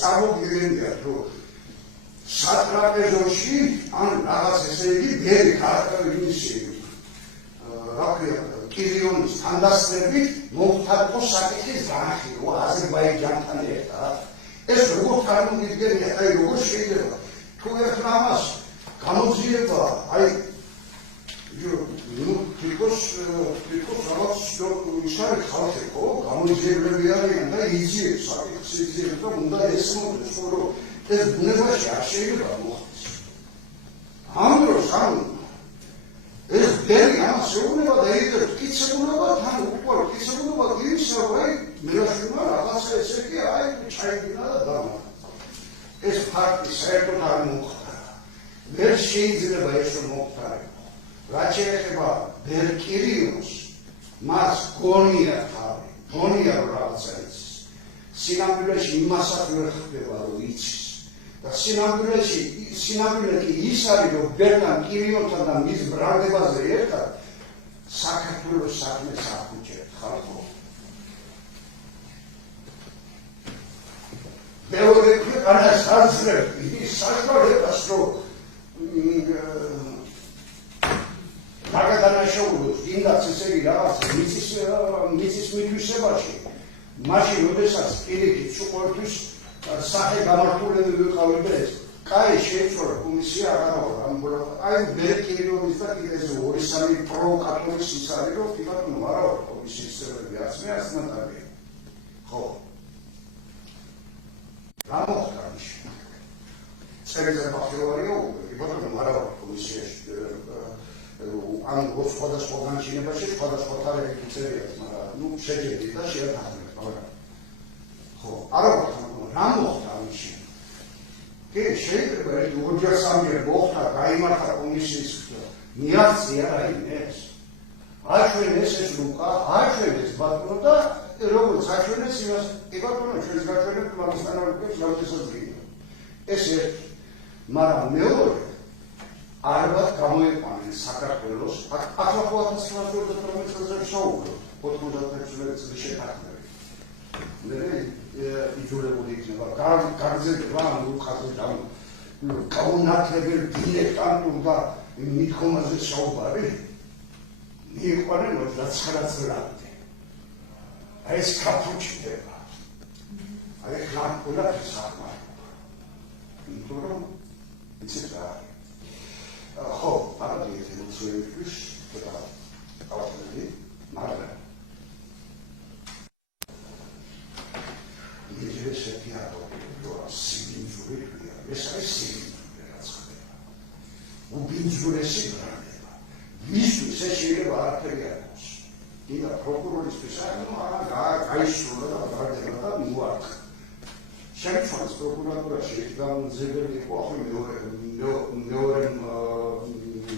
წარმოგიდგენია რომ სატრაპეზოში ან რაღაც ესე იგი ბევრი ქართველი რა ქვია კირიონის თანდასწრებით მოხდა საკითხის განხილვა აზერბაიჯანთან ერთად. ეს როგორ წარმოგიდგენია, აი როგორ შეიძლება თუ ერთ რამას გამოძიება, აი თვითონ რაღაც ისარი ხალხი ხო გამოძიებლები არიან და იძიებს საკითხს იძიებს და უნდა ესმოდეს რომ ეს ბუნებაში არ შეიძლება მოხდეს. ამ დროს ეს ბევრი ამას შეუნება და იდეებს კიცებულობა თან უკვე კიცებულობა იმისა რომ აი მერაშვილმა რაღაცა ესე კი აი ჩაიდინა და დამა. ეს ფაქტი საერთოდ არ მოხდა. ვერ შეიძლება ეს რომ მოხდარიყო. რაც შეეხება ბერკირიოს მას გონია თავი, გონია რომ რაღაცა იცის. სინამდვილეში იმასაც ვერ ხდება რომ იცის. და სინამდვილე კი ის არის რომ ბერტან კირიონთან და მის ბრალდებაზე ერთად საქართველოს საქმეს აღუჭერთ ხალხო. მეორე ქვეყანას აძლევთ ის საშუალებას რომ დაგადანაშაულოს იმდაც ესე იგი რაღაც მიწის მითვისებაში მაშინ როდესაც პირიქით უყურთვის სახე გამართულები ვიყავით და ეს კაი შეიცვალა კომისია აღარავა ამბოლა აი ბერკირიონის და კიდე ორი სამი პროვოკატორის ის არის რომ თვითონ არა კომისიის წევრები არც მე არც ნატალია ხო რა მოხდა ის წერიზე ბაქელორიო თვითონ არა კომისიაში ან სხვადასხვა განჩინებაში სხვადასხვა თარიღი წერიათ მაგრამ ნუ შეჯერდით და შეათანხმეთ მაგრამ ხო არა რა მოხდა ამაში კი შეიძლება ეს ორჯერ სამჯერ მოხდა გაიმართა კომისიის მიაღწია რაიმეს აჩვენეს ეს ლუკა აჩვენეს ბატონო და როგორც აჩვენეს იმას კი ბატონო ჩვენს გაჩვენებთ მაგისთან ალუკებს გავთესოძრია ეს ერთი მაგრამ მეორე არბათ გამოიყვანენ საქართველოს ახლა 1928 წელს შოუგლო 91 წლის შეთანხმებით მე იძულებული იქნება გაგზელება ამ ხაზზე გაუნათლებელ დილეტანტურ და მიდგომაზე საუბარი მიიყვანენ 29 წლამდე აი ეს კაფუჩდება აი ხლანკულა სამა იმიტომ რომ იცით რა ხო მაგათი ემოციების და ავტომობილი მაგრამ ეს შეფიარო სიგინძური ეს არის სიგინძური რაც ხდება უბინძურესი ბრალდება ვისთვის ეს შეიძლება არაფერი არ იყოს იდა პროკურორისთვის არა გაისრულა და ბრალდება და მოარტყა შეიცვალეს პროკურატურაში გამზრდელი იყო ახლა მეორე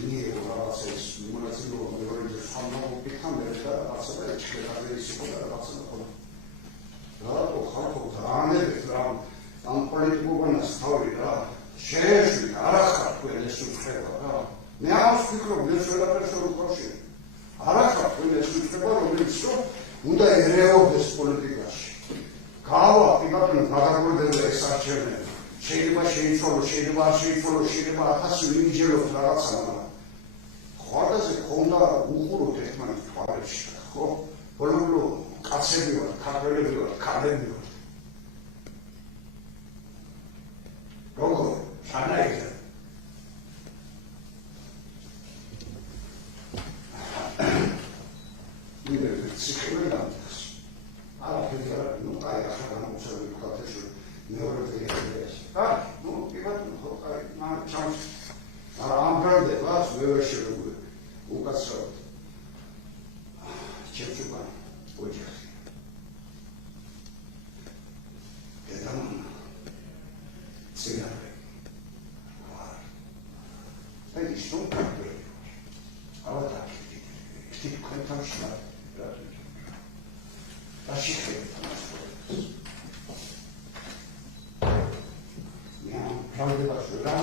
მიიღო რაღაცა ის მონაწილეობა მეორე სამმაგი მე და რაღაცა და ეჩქერაძე ის იყო და რაღაცა რატო ხალხო დაანებეთ რა ამ პოლიტიკურობას თავი რა შეეშვი არა ხარ თქვენ ეს უცხება რა მე ამას ვფიქრობ ეს ყველაფერს რომ უკავშირ არა ხარ თქვენ ეს უცხება რომელიც რომ უნდა ერეოდეს პოლიტიკაში გავა პიკაპი მაგარგორდება ეს არჩევნები შეიძლება შეიცვალოს შეიძლება არ შეიცვალოს შეიძლება 1000 ვიმიჯეროთ რაღაცა მაგრამ ხوارდაზე ხონდა უყუროთ ერთმანეთს თვალებში ხო ბოლო კაცები ვარ, ქართველები ვარ, ქალები ვარ. როგორ? შანაიზე. მე ციხე დამტეს. არაფერი არ არის, ნუ აი ახლა გამოცემული ვქოთ მეორე დღეს. ნუ პიკად ხო აი მან ჩამს. ამ ბრალდებას ვერ შეგვიძლია. უკაცრავად. შეჭუბა. ოჯახი. დედამან. ციგარი. აი შტომ კაპე. ავატა. ის კონტაქტში რა. დაშიქე. მე ამ პრობლემას რა